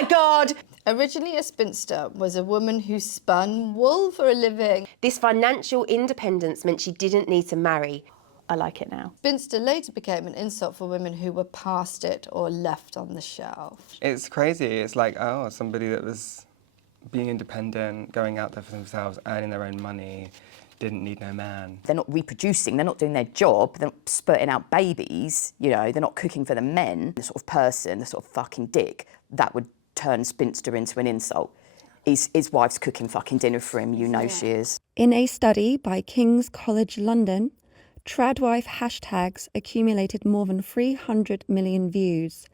my God! Originally a spinster was a woman who spun wool for a living. This financial independence meant she didn't need to marry. I like it now. Spinster later became an insult for women who were past it or left on the shelf. It's crazy. It's like, oh, somebody that was being independent, going out there for themselves, earning their own money, didn't need no man. They're not reproducing, they're not doing their job, they're not spurting out babies, you know, they're not cooking for the men. The sort of person, the sort of fucking dick, that would turn spinster into an insult. His wife's cooking fucking dinner for him, you know she is. In a study by King's College London, tradwife hashtags accumulated more than 300 million views.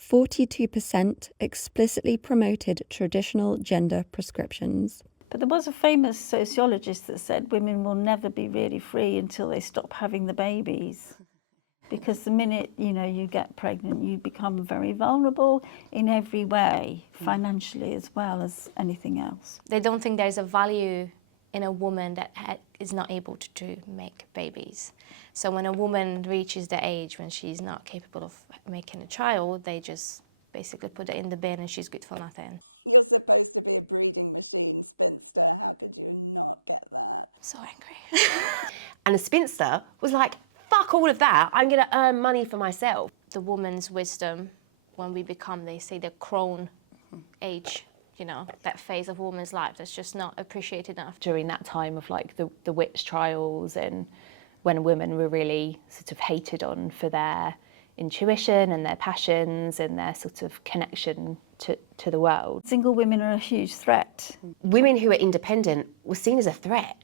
42% explicitly promoted traditional gender prescriptions. But there was a famous sociologist that said women will never be really free until they stop having the babies. Because the minute, you know, you get pregnant, you become very vulnerable in every way, financially as well as anything else. They don't think there's a value in a woman that is not able to make babies. So when a woman reaches the age when she's not capable of making a child, they just basically put it in the bin and she's good for nothing. So angry. And a spinster was like, fuck all of that, I'm gonna earn money for myself. The woman's wisdom, when we become, they say, the crone age, you know, that phase of a woman's life that's just not appreciated enough. During that time of like the witch trials and when women were really sort of hated on for their intuition and their passions and their sort of connection to the world. Single women are a huge threat. Women who are independent were seen as a threat.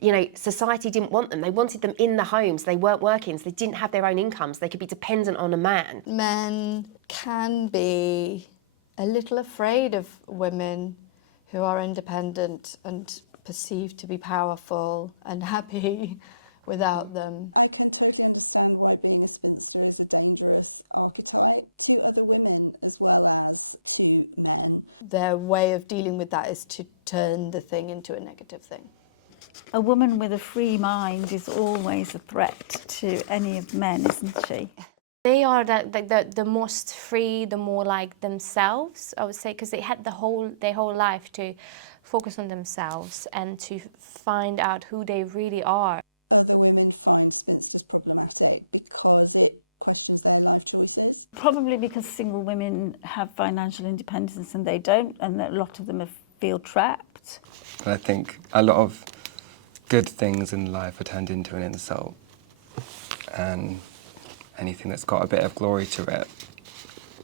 You know, society didn't want them. They wanted them in the homes. They weren't working, so they didn't have their own incomes. They could be dependent on a man. Men can be a little afraid of women who are independent and perceived to be powerful and happy without them. Their way of dealing with that is to turn the thing into a negative thing. A woman with a free mind is always a threat to any of men, isn't she? They are the most free, the more like themselves, I would say, because they had their whole life to focus on themselves and to find out who they really are. Probably because single women have financial independence and they don't, and a lot of them feel trapped. And I think a lot of good things in life are turned into an insult, and anything that's got a bit of glory to it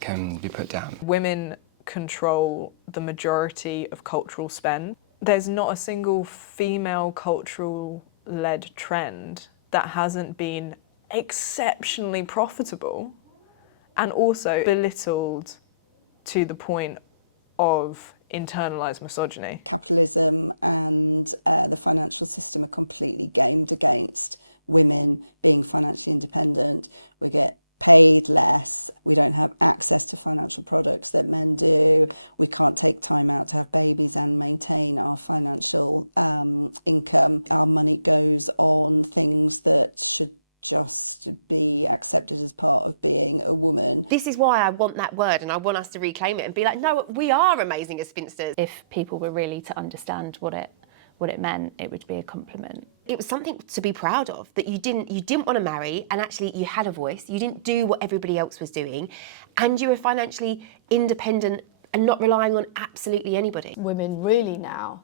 can be put down. Women control the majority of cultural spend. There's not a single female cultural-led trend that hasn't been exceptionally profitable and also belittled to the point of internalised misogyny. This is why I want that word and I want us to reclaim it and be like, no, we are amazing as spinsters. If people were really to understand what it meant, it would be a compliment. It was something to be proud of, that you didn't want to marry and actually you had a voice, you didn't do what everybody else was doing, and you were financially independent and not relying on absolutely anybody. Women really now,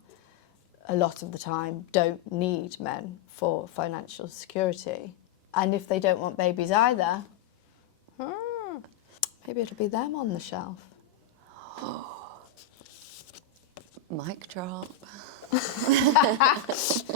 a lot of the time, don't need men for financial security. And if they don't want babies either, maybe it'll be them on the shelf. Mic drop.